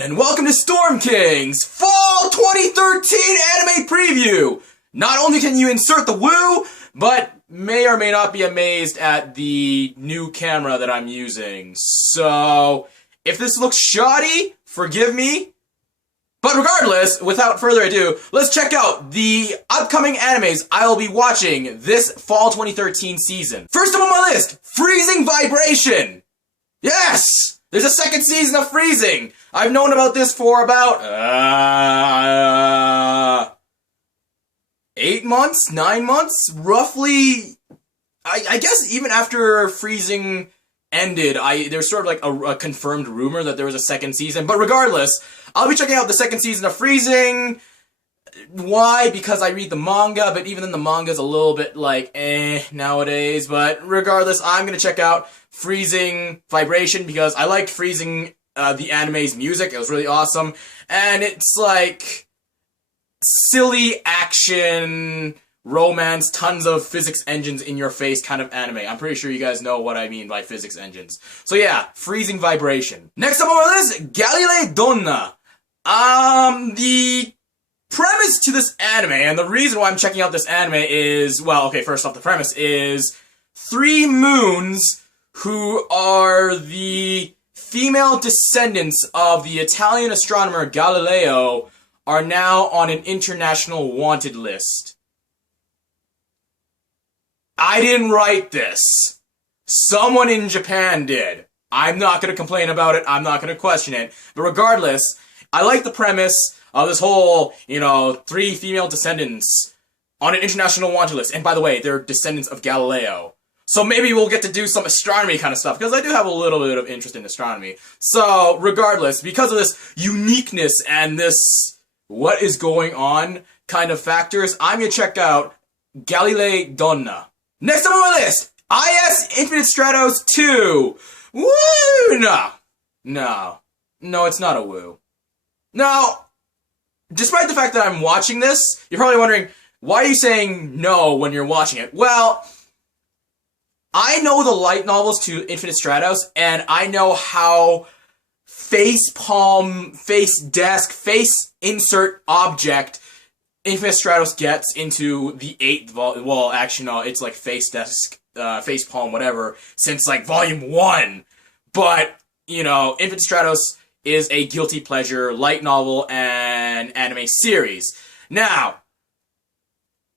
And welcome to StormKing's Fall 2013 Anime Preview! Not only can you insert the woo, but may or may not be amazed at the new camera that I'm using. So, if this looks shoddy, forgive me. But regardless, without further ado, let's check out the upcoming animes I'll be watching this Fall 2013 season. First up on my list, Freezing Vibration! Yes! There's a second season of Freezing! I've known about this for about, 8 months? 9 months? Roughly, I guess even after Freezing ended, there's sort of like a confirmed rumor that there was a second season, but regardless, I'll be checking out the second season of Freezing. Why? Because I read the manga, but even then the manga's a little bit like, nowadays, but regardless, I'm gonna check out Freezing Vibration because I liked Freezing, the anime's music. It was really awesome, and it's like silly action, romance, tons of physics engines in your face kind of anime. I'm pretty sure you guys know what I mean by physics engines. So yeah, Freezing Vibration. Next up on my list, Galilei Donna. The premise to this anime, and the reason why I'm checking out this anime is, well, okay, first off, the premise is 3 moons who are the female descendants of the Italian astronomer Galileo are now on an international wanted list. I didn't write this. Someone in Japan did. I'm not going to complain about it. I'm not going to question it. But regardless, I like the premise of this whole, 3 female descendants on an international wanted list. And by the way, they're descendants of Galileo. So maybe we'll get to do some astronomy kind of stuff, because I do have a little bit of interest in astronomy. So, regardless, because of this uniqueness and this what is going on kind of factors, I'm going to check out Galilei Donna. Next up on my list, IS Infinite Stratos 2. Woo! No, it's not a woo. Now, despite the fact that I'm watching this, you're probably wondering, why are you saying no when you're watching it? Well, I know the light novels to Infinite Stratos, and I know how face palm, face desk, face insert object Infinite Stratos gets into the 8th well, actually, no, it's like face desk, face palm, whatever, since like volume 1. But, Infinite Stratos is a guilty pleasure light novel and anime series. Now,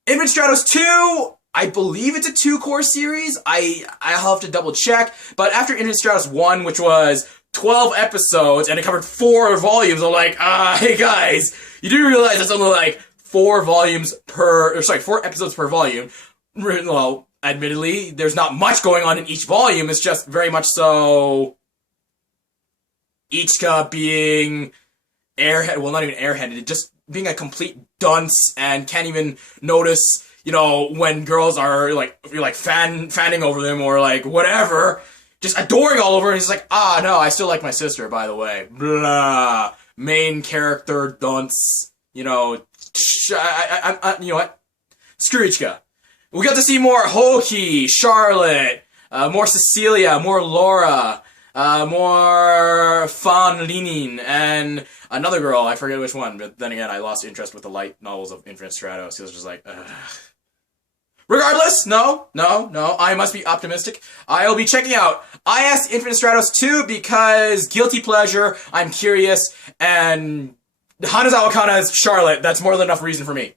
Infinite Stratos 2, I believe it's a 2-core series. I'll have to double check. But after Infinite Stratos 1, which was 12 episodes, and it covered 4 volumes, I'm like, hey guys, you do realize it's only like 4 episodes per volume. Well, admittedly, there's not much going on in each volume. It's just very much so Ichika being well, not even airheaded, just being a complete dunce and can't even notice, when girls are like, you're like fanning over them or like whatever, just adoring all over, and he's like, no, I still like my sister, by the way. Blah. Main character dunce, you know what? Screw Ichika. We got to see more Hoki, Charlotte, more Cecilia, more Laura, more Fan Linin, and another girl, I forget which one, but then again, I lost interest with the light novels of Infinite Stratos. It was just like, ugh. Regardless, no, I must be optimistic. I'll be checking out IS Infinite Stratos 2 because guilty pleasure, I'm curious, and Hanazawa Kana's Charlotte, that's more than enough reason for me.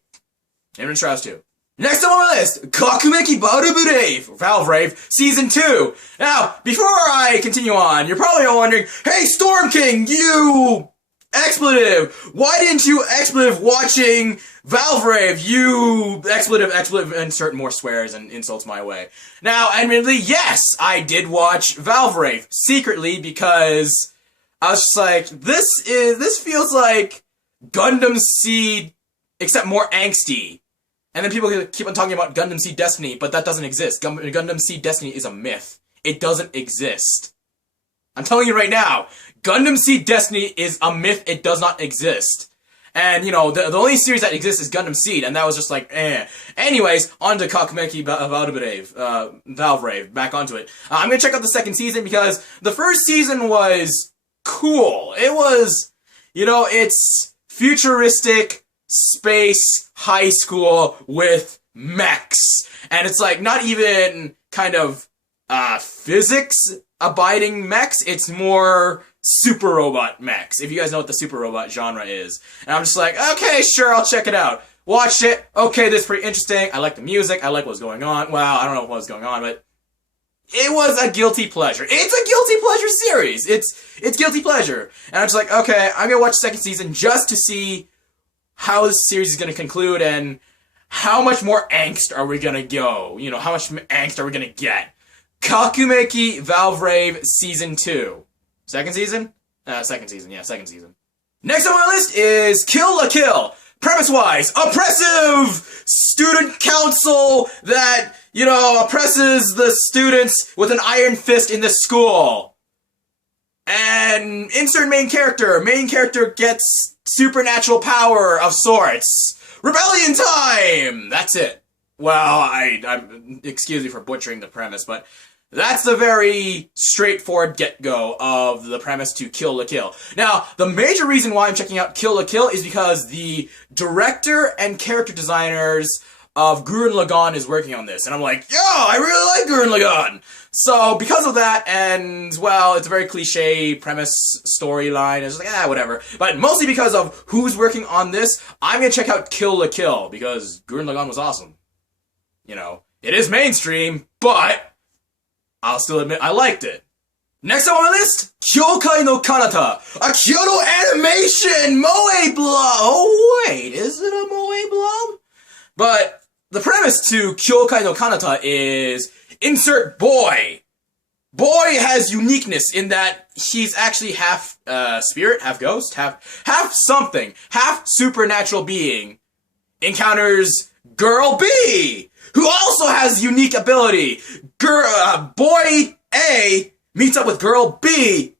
Infinite Stratos 2. Next up on my list, Kakumeki Valvrave, Season 2. Now, before I continue on, you're probably all wondering, hey, Storm King, you expletive! Why didn't you expletive watching Valvrave? You expletive, insert more swears and insults my way. Now, admittedly, yes, I did watch Valvrave secretly because I was just like, this feels like Gundam Seed, except more angsty. And then people keep on talking about Gundam Seed Destiny, but that doesn't exist. Gundam Seed Destiny is a myth. It doesn't exist. I'm telling you right now, Gundam Seed Destiny is a myth. It does not exist. And, the only series that exists is Gundam Seed, and that was just like, eh. Anyways, on to Kakumeki Valvrave, back onto it. I'm gonna check out the second season because the first season was cool. It was You know, it's futuristic space high school with mechs. And it's like not even kind of physics abiding mechs, it's more super robot mechs, if you guys know what the super robot genre is. And I'm just like, okay, sure, I'll check it out. Watched it, okay, this is pretty interesting, I like the music, I like what's going on. Well, I don't know what was going on, but it was a guilty pleasure. It's a guilty pleasure series. It's guilty pleasure. And I'm just like, okay, I'm gonna watch the second season just to see how this series is gonna conclude and how much more angst are we gonna go? You know, how much angst are we gonna get? Kakumeki Valvrave Season 2. Second season? Second season, yeah, second season. Next on my list is Killa Kill. Premise-wise, oppressive student council that, you know, oppresses the students with an iron fist in the school. And insert main character. Main character gets supernatural power of sorts. Rebellion time! That's it. Well, I'm excuse me for butchering the premise, but that's the very straightforward get-go of the premise to Killa Kill. Now, the major reason why I'm checking out Killa Kill is because the director and character designers of Gurren Lagann is working on this. And I'm like, yo, I really like Gurren Lagann! So, because of that, and, well, it's a very cliche premise storyline, it's like, whatever. But mostly because of who's working on this, I'm gonna check out Killa Kill, because Gurren Lagann was awesome. You know, it is mainstream, but I'll still admit I liked it. Next on my list, Kyokai no Kanata, a Kyoto animation moe blob. Oh wait, is it a moe blob? But the premise to Kyokai no Kanata is insert boy. Boy has uniqueness in that he's actually half spirit, half ghost, half something, half supernatural being. Encounters girl B, who also has unique ability. Boy A meets up with girl B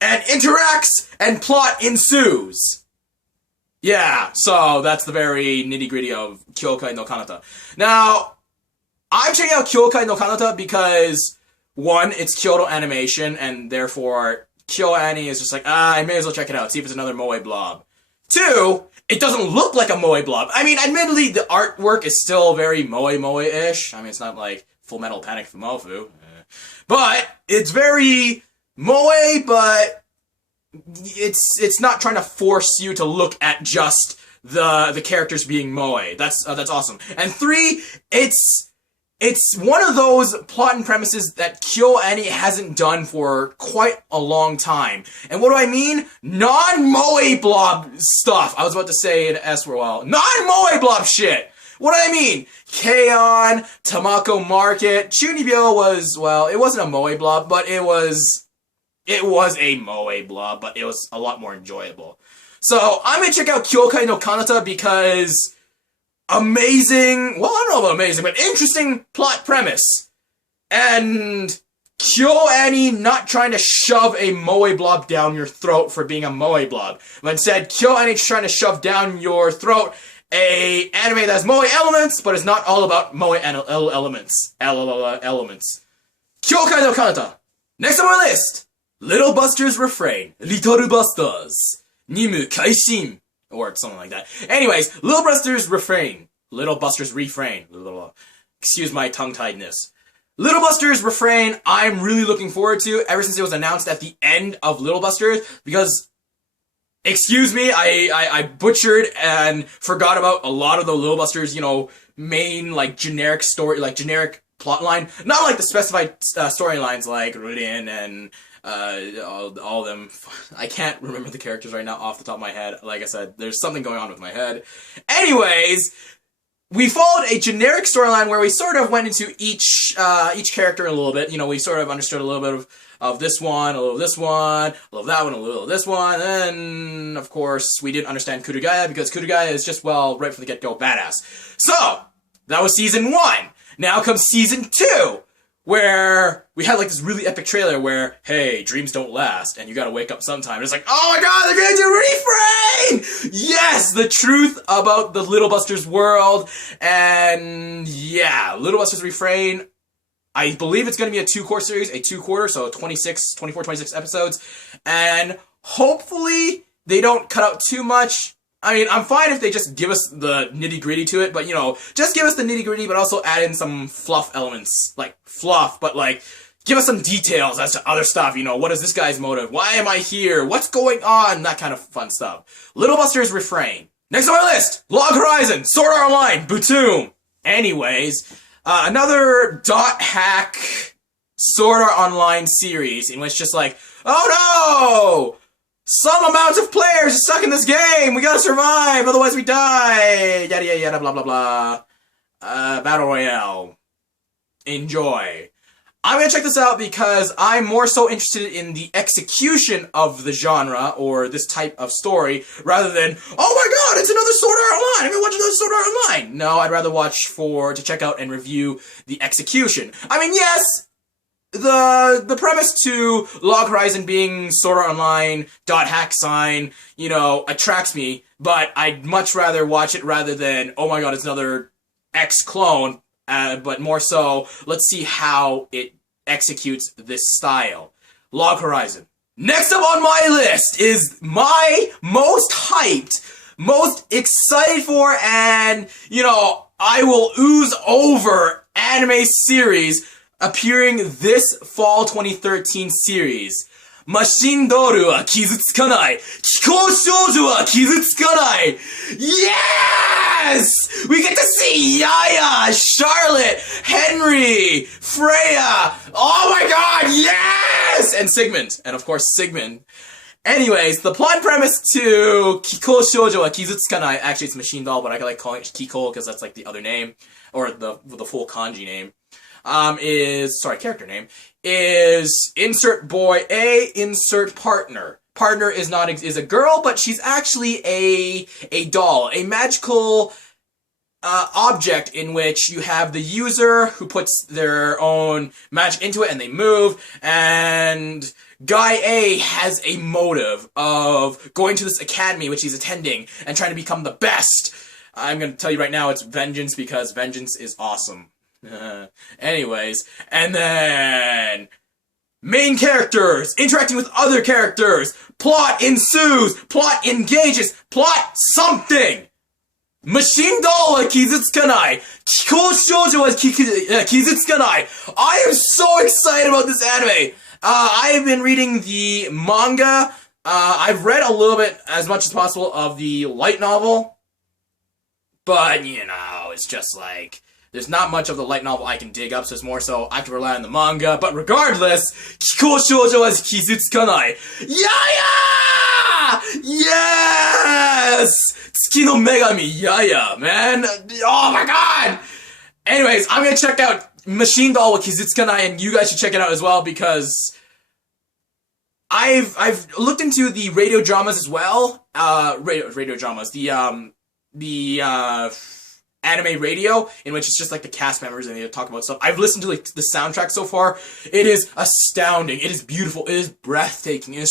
and interacts and plot ensues. Yeah, so that's the very nitty-gritty of Kyokai no Kanata. Now, I'm checking out Kyokai no Kanata because, one, it's Kyoto animation, and therefore, KyoAni is just like, I may as well check it out, see if it's another moe blob. Two, it doesn't look like a moe blob. I mean, admittedly, the artwork is still very moe-ish. I mean, it's not like Full Metal Panic Fumofu. But it's very moe, but it's not trying to force you to look at just the characters being moe. That's awesome. And three, it's one of those plot and premises that KyoAni hasn't done for quite a long time. And what do I mean? Non-moe blob stuff. I was about to say an S word. Well, non-moe blob shit. What do I mean? K-On!, Tamako Market, Chunibyo was, well, it wasn't a moe blob, but it was a moe blob, but it was a lot more enjoyable. So, I'm gonna check out Kyokai no Kanata because amazing, well, I don't know about amazing, but interesting plot premise. And KyoAni not trying to shove a moe blob down your throat for being a moe blob, but instead KyoAni trying to shove down your throat a anime that has moe elements, but is not all about moe elements. Elements. Kyokai no Kanata. Next on my list, Little Buster's Refrain. Little Busters. Nimu Kaishin. Or something like that. Anyways, Little Buster's Refrain. Little Buster's Refrain. Excuse my tongue-tiedness. Little Buster's Refrain, I'm really looking forward to ever since it was announced at the end of Little Buster's, because, excuse me, I butchered and forgot about a lot of the Little Buster's, you know, main, like, generic story, like, generic plotline. Not like the specified storylines like Rudin and all of them. I can't remember the characters right now off the top of my head. Like I said, there's something going on with my head. Anyways, we followed a generic storyline where we sort of went into each character a little bit. You know, we sort of understood a little bit of this one, a little of this one, a little of that one, a little of this one, and then, of course, we didn't understand Kurugaya because Kurugaya is just, well, right from the get-go, badass. So, that was Season 1. Now comes Season 2, where we had like this really epic trailer where, hey, dreams don't last, and you gotta wake up sometime. And it's like, oh my god, they're gonna do Refrain! Yes, the truth about the Little Buster's world, and yeah, Little Buster's Refrain, I believe it's gonna be a 2-course series, a 2-quarter, so 24, 26 episodes, and hopefully they don't cut out too much. I mean, I'm fine if they just give us the nitty-gritty to it, but, you know, just give us the nitty-gritty, but also add in some fluff elements. Like, fluff, but, like, give us some details as to other stuff, you know, what is this guy's motive? Why am I here? What's going on? That kind of fun stuff. Little Buster's Refrain. Next on my list, Log Horizon, Sword Art Online, Bootoom. Anyways, another dot hack Sword Art Online series in which just like, oh no! Some amount of players are stuck in this game! We gotta survive, otherwise we die! Yada yada yada blah blah blah. Battle Royale. Enjoy. I'm gonna check this out because I'm more so interested in the execution of the genre, or this type of story, rather than, oh my god, it's another Sword Art Online! I'm gonna watch another Sword Art Online! No, I'd rather watch to check out and review the execution. I mean, yes, the premise to Log Horizon being Sword Art Online, dot hack sign, you know, attracts me, but I'd much rather watch it rather than, oh my god, it's another X clone, but more so, let's see how it executes this style. Log Horizon. Next up on my list is my most hyped, most excited for, and, you know, I will ooze over anime series appearing this fall 2013 series. Machine Doru wa kizutsukanai. Kikou shoujo wa kizutsukanai. Yes! We get to see Yaya, Charlotte, Henry, Freya. Oh my god, yes! And Sigmund. And of course, Sigmund. Anyways, the plot premise to Kikou shoujo wa kizutsukanai, actually it's Machine Doll, but I like calling it Kikou because that's like the other name, or the full kanji name. Character name, is insert boy A, insert partner. Partner is a girl, but she's actually a doll, a magical object in which you have the user who puts their own magic into it and they move, and Guy A has a motive of going to this academy which he's attending and trying to become the best. I'm gonna tell you right now, it's vengeance, because vengeance is awesome. Anyways, and then main characters interacting with other characters, plot ensues, plot engages, plot something. Machine Doll wa kizutsukanai, Kikou shoujo wa kizutsukanai. I am so excited about this anime. I have been reading the manga. I've read a little bit, as much as possible, of the light novel, but you know, it's just like, there's not much of the light novel I can dig up, so it's more so I have to rely on the manga. But regardless, Kikou shoujo wa kizutsukanai. Yaya! Yes! Tsuki no Megami Yaya, man. Oh my god! Anyways, I'm gonna check out Machine Doll wa kizutsukanai, and you guys should check it out as well, because I've looked into the radio dramas as well. Radio dramas. The anime radio, in which it's just like the cast members and they talk about stuff. I've listened to like the soundtrack so far. It is astounding. It is beautiful. It is breathtaking. It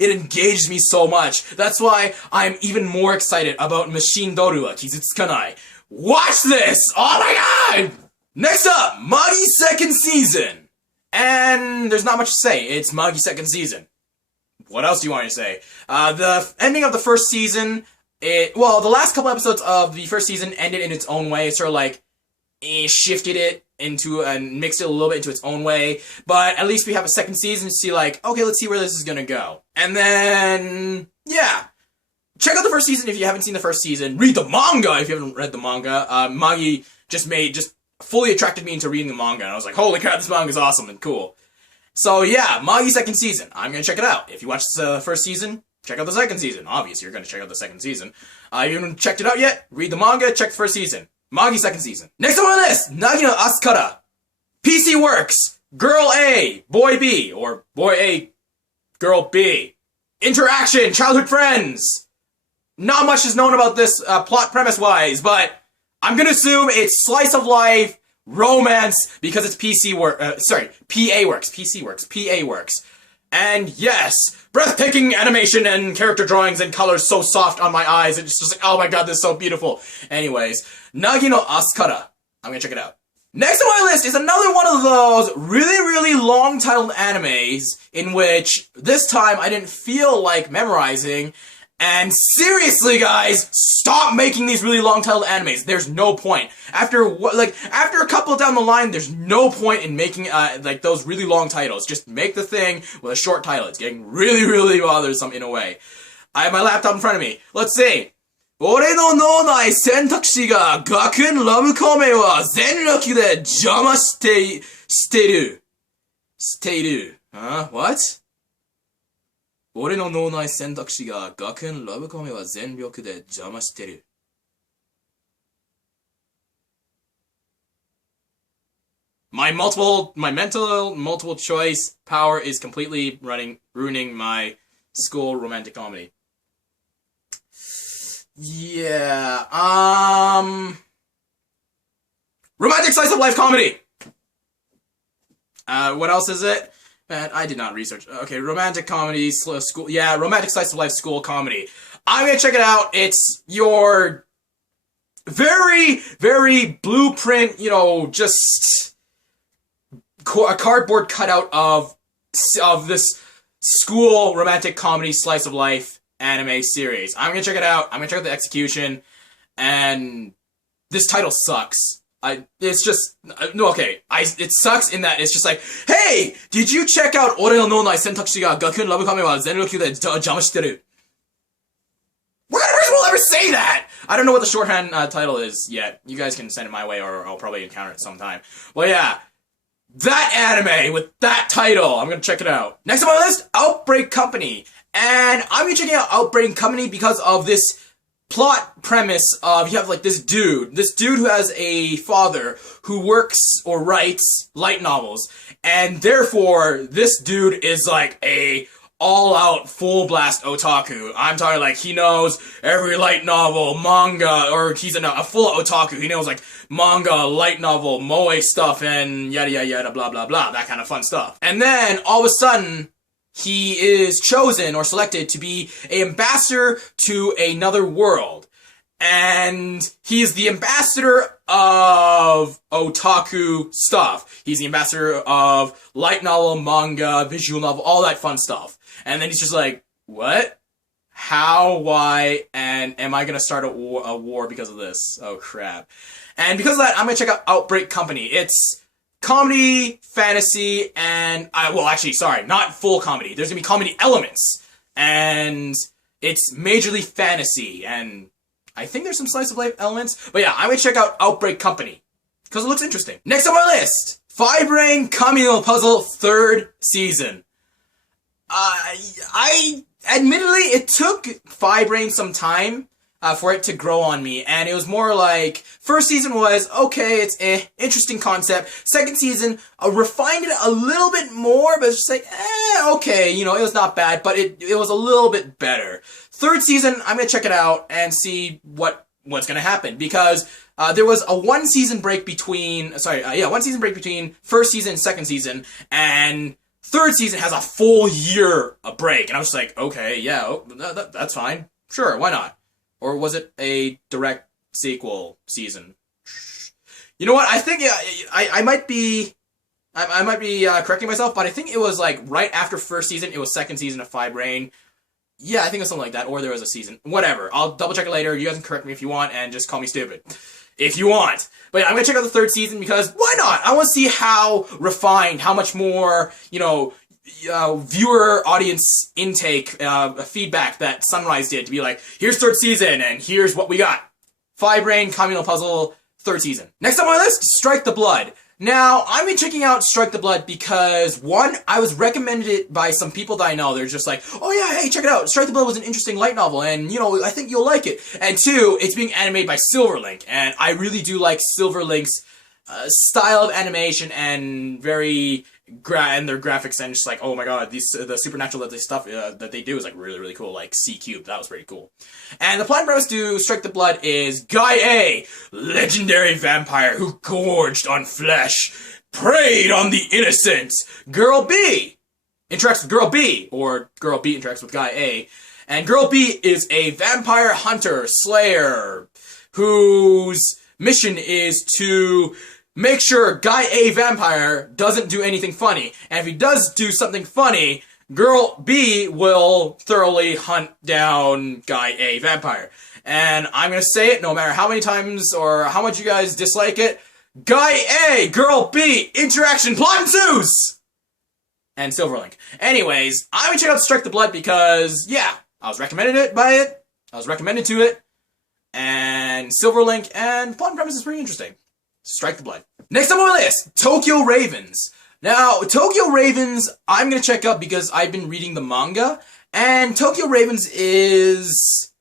engages me so much. That's why I'm even more excited about Machine Doru wa kizutsukanai. Watch this! Oh my god! Next up, Magi second season. And there's not much to say. It's Magi second season. What else do you want me to say? The ending of the first season, the last couple episodes of the first season ended in its own way. It sort of like shifted it into and mixed it a little bit into its own way. But at least we have a second season to see, like, okay, let's see where this is gonna go. And then, yeah. Check out the first season if you haven't seen the first season. Read the manga if you haven't read the manga. Magi just fully attracted me into reading the manga. And I was like, holy crap, this manga is awesome and cool. So yeah, Magi second season. I'm gonna check it out. If you watched the first season, check out the second season. Obviously, you're gonna check out the second season. If you haven't checked it out yet, read the manga, check the first season. Magi second season. Next on my list, Nagi no Asukara. PC Works. Girl A, Boy B, or Boy A, Girl B. Interaction, childhood friends. Not much is known about this plot premise-wise, but I'm gonna assume it's slice of life, romance, because it's PA Works. PC Works. PA Works. And yes, breathtaking animation and character drawings and colors so soft on my eyes. It's just like, oh my god, this is so beautiful. Anyways, Nagi no Asukara. I'm gonna check it out. Next on my list is another one of those really, really long titled animes in which this time I didn't feel like memorizing. And seriously, guys, stop making these really long titled animes. There's no point. After a couple down the line, there's no point in making like those really long titles. Just make the thing with a short title. It's getting really, really bothersome in a way. I have my laptop in front of me. Let's see. 俺の脳内選択肢が学園ラブコメは全力で邪魔してる。Huh? What? 俺の脳内選択肢が学園ラブコメは全力で邪魔してる。My mental multiple choice power is completely ruining my school romantic comedy. Yeah, romantic slice of life comedy! What else is it? Man, I did not research. Okay, romantic comedy, school, yeah, romantic slice of life school comedy. I'm gonna check it out. It's your very, very blueprint, you know, just a cardboard cutout of this school romantic comedy slice of life anime series. I'm gonna check it out. I'm gonna check out the execution, and this title sucks. It's just no, okay. It sucks in that it's just like, hey, did you check out 俺の脳内選択肢が学園ラブカメは全力で邪魔してる? What kind of person will ever say that? I don't know what the shorthand title is yet. You guys can send it my way, or I'll probably encounter it sometime. Well, yeah. That anime with that title. I'm gonna check it out. Next on my list, Outbreak Company. And I'm gonna check out Outbreak Company because of this plot premise of you have like this dude who has a father who works or writes light novels, and therefore this dude is like a all-out full-blast otaku. I'm talking like he knows every light novel, manga, or he's a full otaku. He knows like manga, light novel, moe stuff, and yada yada yada, blah blah blah, that kind of fun stuff. And then all of a sudden, he is chosen or selected to be an ambassador to another world. And he's the ambassador of otaku stuff. He's the ambassador of light novel, manga, visual novel, all that fun stuff. And then he's just like, what? How? Why? And am I gonna start a war because of this? Oh crap. And because of that, I'm gonna check out Outbreak Company. It's comedy, fantasy, and well, actually, sorry, not full comedy. There's gonna be comedy elements, and it's majorly fantasy, and I think there's some slice of life elements. But yeah, I'm gonna check out Outbreak Company because it looks interesting. Next on my list, Phibrain Communal Puzzle 3rd season. I admittedly, it took Phibrain some time for it to grow on me, and it was more like, first season was, okay, it's interesting concept. Second season, refined it a little bit more, but it's just like, okay, you know, it was not bad, but it was a little bit better. Third season, I'm gonna check it out and see what's gonna happen, because there was a one season break between first season and second season, and third season has a full year break, and I was just like, okay, yeah, that's fine. Sure, why not? Or was it a direct sequel season? You know what? I think I might be correcting myself, but I think it was like right after first season. It was second season of Phibrain. Yeah, I think it was something like that. Or there was a season. Whatever. I'll double check it later. You guys can correct me if you want, and just call me stupid if you want. But yeah, I'm gonna check out the third season because why not? I want to see how refined, how much more, you know, viewer audience intake feedback that Sunrise did to be like, here's third season and here's what we got. Phibrain Communal Puzzle 3rd season. Next on my list, Strike the Blood. Now, I've been checking out Strike the Blood because, one, I was recommended it by some people that I know. They're just like, oh yeah, hey, check it out. Strike the Blood was an interesting light novel, and, you know, I think you'll like it. And two, it's being animated by Silverlink, and I really do like Silverlink's style of animation and very and their graphics, and just like, oh my god, the supernatural stuff that they do is like really, really cool, like C-Cube, that was pretty cool. And the plot premise to Strike the Blood is Guy A, legendary vampire who gorged on flesh, preyed on the innocent. Girl B interacts with Girl B, or Girl B interacts with Guy A, and Girl B is a vampire hunter, slayer, whose mission is to make sure Guy A Vampire doesn't do anything funny. And if he does do something funny, Girl B will thoroughly hunt down Guy A Vampire. And I'm gonna say it no matter how many times or how much you guys dislike it. Guy A, Girl B, interaction plot ensues! And Silverlink. Anyways, I'm gonna check out Strike the Blood because, yeah, I was recommended by it. I was recommended to it. And Silverlink and plot and premise is pretty interesting. Strike the Blood. Next up on my list, Tokyo Ravens. Now, Tokyo Ravens, I'm gonna check out because I've been reading the manga, and Tokyo Ravens is...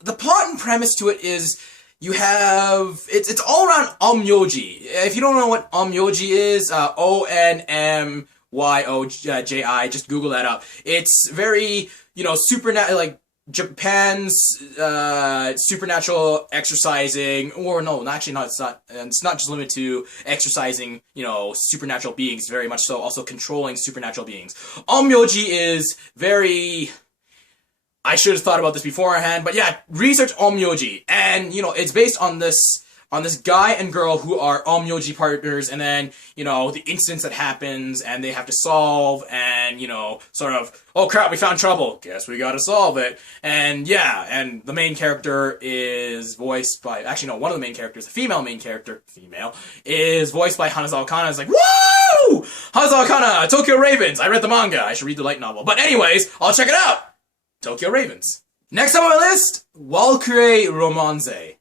The plot and premise to it is, you have... It's all around onmyoji. If you don't know what onmyoji is, O-N-M-Y-O-J-I, just Google that up. It's very, supernatural, like, Japan's supernatural exercising, or no, actually not. It's not just limited to exercising, supernatural beings. Very much so, also controlling supernatural beings. Onmyoji is very. I should have thought about this beforehand, but yeah, research onmyoji, and it's based on this guy and girl who are onmyoji partners, and then the incidents that happens, and they have to solve, and sort of, oh crap, we found trouble, guess we gotta solve it. And yeah, and the main character is voiced by, actually no, one of the main characters, the female main character, is voiced by Hanazawa Kana. It's like, woo! Hanazawa Kana, Tokyo Ravens. I read the manga, I should read the light novel, but anyways, I'll check it out. Tokyo Ravens. Next up on my list, Valvrave Romanza.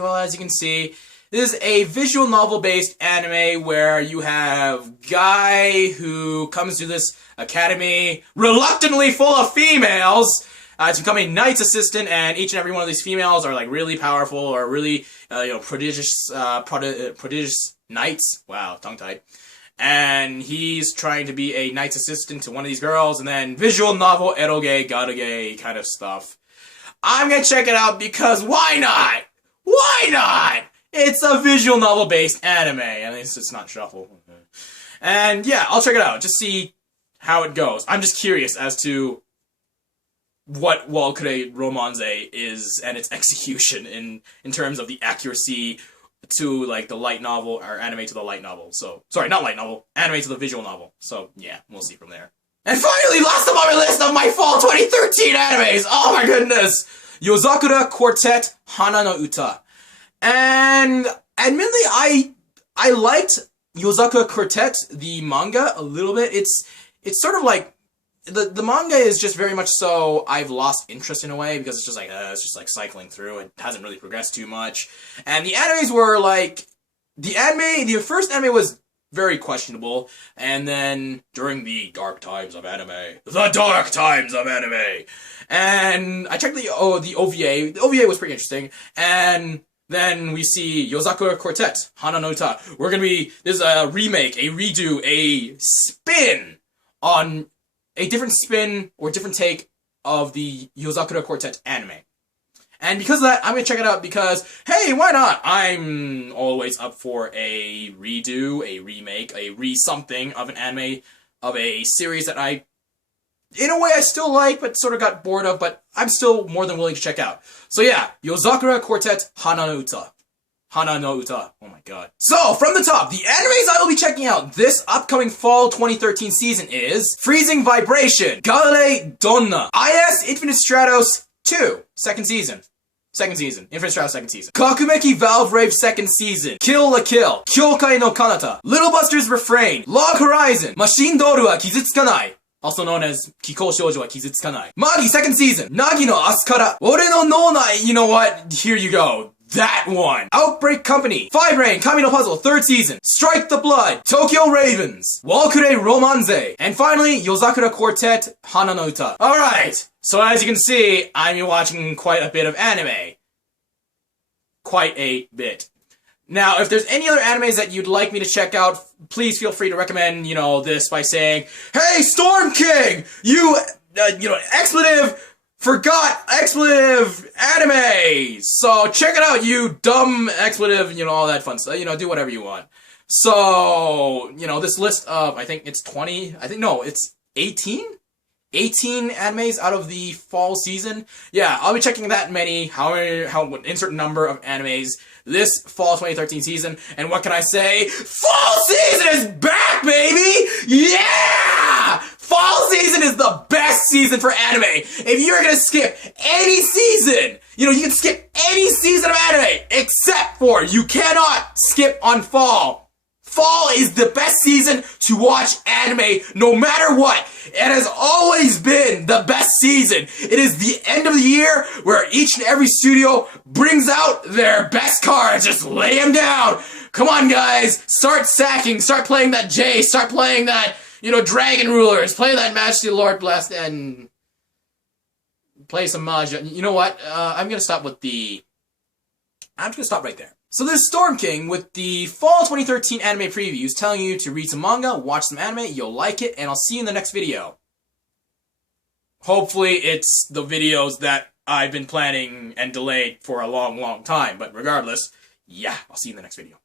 Well, as you can see, this is a visual novel-based anime where you have Guy who comes to this academy reluctantly full of females to become a knight's assistant, and each and every one of these females are like really powerful or really prodigious knights. Wow, tongue-tied. And he's trying to be a knight's assistant to one of these girls, and then visual novel eroge, garoge kind of stuff. I'm gonna check it out because why not? Why not? It's a visual novel based anime. At least it's not shuffle. And yeah, I'll check it out. Just see how it goes. I'm just curious as to what Valvrave Romanza is and its execution in terms of the accuracy to like the light novel or anime to the light novel. So sorry, not light novel, anime to the visual novel. So yeah, we'll see from there. And finally, last up on my list of my fall 2013 animes! Oh my goodness! Yozakura Quartet Hana no Uta. And admittedly, I liked Yozakura Quartet, the manga, a little bit. It's sort of like, the manga is just very much so, I've lost interest in a way, because it's just like cycling through. It hasn't really progressed too much. And the animes were like, the first anime was very questionable, and then during the dark times of anime, and I checked the OVA. The OVA was pretty interesting, and then we see Yozakura Quartet, Hana no Uta. There's a remake, a redo, a spin on a different spin or different take of the Yozakura Quartet anime. And because of that, I'm going to check it out because, hey, why not? I'm always up for a redo, a remake, a re-something of an anime, of a series that I, in a way, I still like, but sort of got bored of, but I'm still more than willing to check out. So yeah, Yozakura Quartet Hana no Uta. Hana no Uta. Oh my god. So, from the top, the animes I will be checking out this upcoming fall 2013 season is Freezing Vibration, Galilei Donna, IS Infinite Stratos 2, second season. Infinite Stratos second season. Kakumeki Valvrave second season. Killa Kill. Kyokai no Kanata. Little Buster's Refrain. Log Horizon. Machine Doru wa Kizutsukanai. Also known as Kikou Shoujo wa Kizutsukanai. Magi second season. Nagi no Asukara. Ore no Nonai. You know what? Here you go. That one! Outbreak Company, Phibrain, Kami no Puzzle, 3rd season, Strike the Blood, Tokyo Ravens, Valvrave Romanza, and finally, Yozakura Quartet, Hana no Uta. Alright, so as you can see, I'm watching quite a bit of anime. Quite a bit. Now, if there's any other animes that you'd like me to check out, please feel free to recommend, this by saying, hey, Storm King! Expletive anime! So check it out, you dumb expletive, all that fun stuff. Do whatever you want. So, this list of, I think it's 20, it's 18? 18 animes out of the fall season. Yeah, I'll be checking that many, insert number of animes this fall 2013 season. And what can I say? Fall season is back, baby! Yeah! Fall season is the best season for anime. If you're gonna skip any season, you can skip any season of anime, except for you cannot skip on fall. Fall is the best season to watch anime, no matter what. It has always been the best season. It is the end of the year where each and every studio brings out their best cards. Just lay them down. Come on, guys. Start sacking. Start playing that J. Start playing that, Dragon Rulers. Play that Majesty Lord Blessed and play some Mahjong. You know what? I'm just going to stop right there. So this is Storm King with the Fall 2013 anime previews telling you to read some manga, watch some anime, you'll like it, and I'll see you in the next video. Hopefully it's the videos that I've been planning and delayed for a long, long time, but regardless, yeah, I'll see you in the next video.